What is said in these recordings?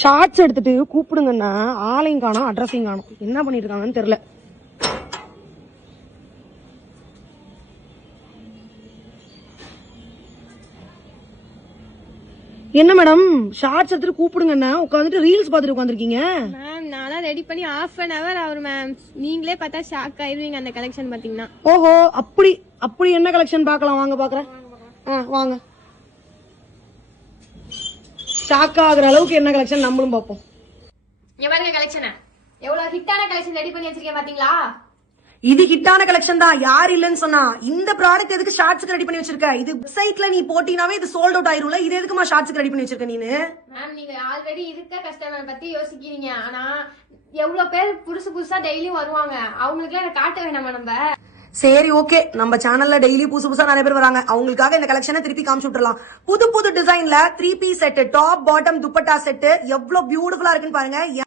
Shorts எடுத்துட்டு கூப்பிடுங்கன்னா ஆளையும் காணும் அட்ரஸையும் காணும். என்ன பண்ணிட்டு இருக்காங்கன்னு தெரியல. என்ன மேடம் ஷார்ட்ஸ் எடுத்துட்டு கூப்பிடுங்கண்ணா உட்காந்துட்டு ரீல்ஸ் பாத்துட்டு உட்காந்துருக்கீங்க. மேம் நான் ரெடி பண்ணி ½ hour ஆகும் மேம். நீங்களே பார்த்தா ஷாக் ஆயிருவீங்க அந்த கலெக்ஷன் பாத்தீங்கன்னா. ஓஹோ அப்படி என்ன கலெக்ஷன் பார்க்கலாம் வாங்க பாக்குறேன். வாங்க ஷாக் ஆகுற அளவுக்கு என்ன கலெக்ஷன் நம்மளும் பார்ப்போம். இங்க பாருங்க கலெக்ஷன் எவ்வளவு ஹிட்டான கலெக்ஷன் ரெடி பண்ணி வச்சிருக்கேன் பாத்தீங்களா. இது ஹிட்டான கலெக்ஷன் தான், யார் இல்லன்னு சொன்னா. இந்த ப்ராடக்ட் எதுக்கு ஷார்ட்ஸ்க்கு ரெடி பண்ணி வச்சிருக்க? இது வெப்சைட்ல நீ போட்டினாவே இது சோல்ட் அவுட் ஆயிரும்ல. இது எதுக்குமா ஷார்ட்ஸ்க்கு ரெடி பண்ணி வச்சிருக்க நீனு? மேம் நீங்க ஆல்ரெடி இருக்க கஸ்டமர் பத்தி யோசிக்கிறீங்க. ஆனா எவ்வளவு பேர் புதுசா டெய்லியும் வருவாங்க, அவங்களுக்கு எல்லாம் காட்ட வேணாமா நம்ம? சரி ஓகே, நம்ம சேனல்ல டெய்லி புதுசா நிறைய பேர் வராங்க, அவங்களுக்காக இந்த கலெக்ஷனை திருப்பி காமிச்சு விட்டுறலாம். புது டிசைன்ல 3 piece set, top bottom dupatta set எவ்வளவு பியூட்டிஃபுல்லா இருக்குன்னு பாருங்க.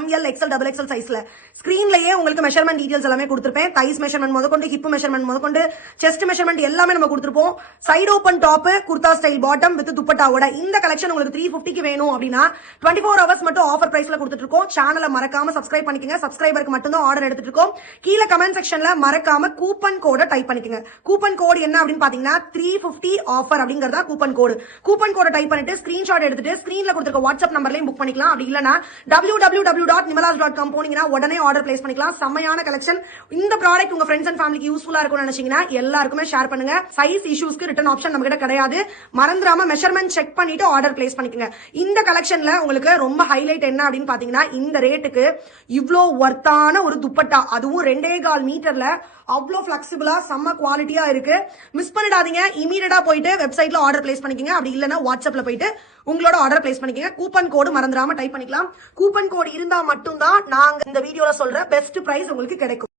ML XL XXL சைஸ்ல ஸ்கிரீன்லயே உங்களுக்கு மெஷர்மெண்ட் டீடைல்ஸ் எல்லாமே கொடுத்திருப்பேன். தைஸ் மெஷர்மெண்ட் முதற்கொண்டு ஹிப் மெஷர்மெண்ட் முதற்கொண்டு செஸ்ட் மெஷர்மெண்ட் எல்லாமே நம்ம கொடுத்திருப்போம். Side open top, kurta style bottom with துப்பட்டாவோட இந்த கலெக்ஷன் உங்களுக்கு 350க்கு வேணும் அப்படின்னா 24 hours மட்டும் ஆஃபர் பிரைஸ்ல கொடுத்துட்டு இருக்கோம். சேனலை மறக்காம சப்ஸ்கிரைப் பண்ணிக்கங்க. சப்ஸ்கிரைபருக்கு மட்டும் தான் ஆர்டர் எடுத்துட்டு இருக்கோம். கீழே கமெண்ட் செக்ஷன்ல மறக்காம கூப்பன் கோட டைப் பண்ணிக்கங்க. கூப்பன் கோட் என்ன அப்படின்னு பாத்தீங்கன்னா 350 ஆஃபர் அப்படிங்கறதா கூப்பன் கோடு. கூப்பன் கோட டைப் பண்ணிட்டு ஸ்கிரீன்ஷாட் எடுத்துட்டு ஸ்கிரீன்ல கொடுத்திருக்க வாட்ஸ்அப் நம்பர்லயும் புக் பண்ணிக்கலாம். அப்படி இல்லனா www.nimalas.com போனீங்கன்னா உடனே ஆர்டர் பிளேஸ் பண்ணிக்கலாம். செம்மையான கலெக்ஷன். இந்த ப்ராடக்ட் உங்க ஃப்ரெண்ட்ஸ் அண்ட் ஃபேமிலிக்கு யூஸ்ஃபுல்லா இருக்கும்னு நினைச்சீங்கன்னா எல்லாருக்குமே ஷேர் பண்ணுங்க. சைஸ் இஷ்யூஸ்க்கு ரிட்டர்ன் ஆப்ஷன் நம்ம கிட்ட கிடையாது. மறந்துடாம மெஷர்மெண்ட் செக் பண்ணிட்டு ஆர்டர் பிளேஸ் பண்ணிக்கங்க. இந்த கலெக்ஷன்ல உங்களுக்கு ரொம்ப ஹைலைட் என்ன அப்படின்னு பாத்தீங்கன்னா இந்த ரேட்டுக்கு இவ்ளோ ஒர்த்தான ஒரு துப்பட்டா, அதுவும் 2.25 மீட்டர்ல அவ்வளோ பிளெக்சிபிளா செம்ம குவாலிட்டியா இருக்கு. மிஸ் பண்ணிடாதீங்க. இமீடியட்டா போயிட்டு வெப்சைட்ல ஆர்டர் பிளேஸ் பண்ணிக்கங்க. அப்படி இல்லைன்னா வாட்ஸ்அப்ல போயிட்டு உங்களோட ஆர்டர் பிளேஸ் பண்ணிக்கங்க. கூப்பன் கோடு மறந்துடாம டைப் பண்ணிக்கலாம். கூப்பன் கோடு இருந்தா மட்டும்தான் நாங்க இந்த வீடியோல சொல்ற பெஸ்ட் பிரைஸ் உங்களுக்கு கிடைக்கும்.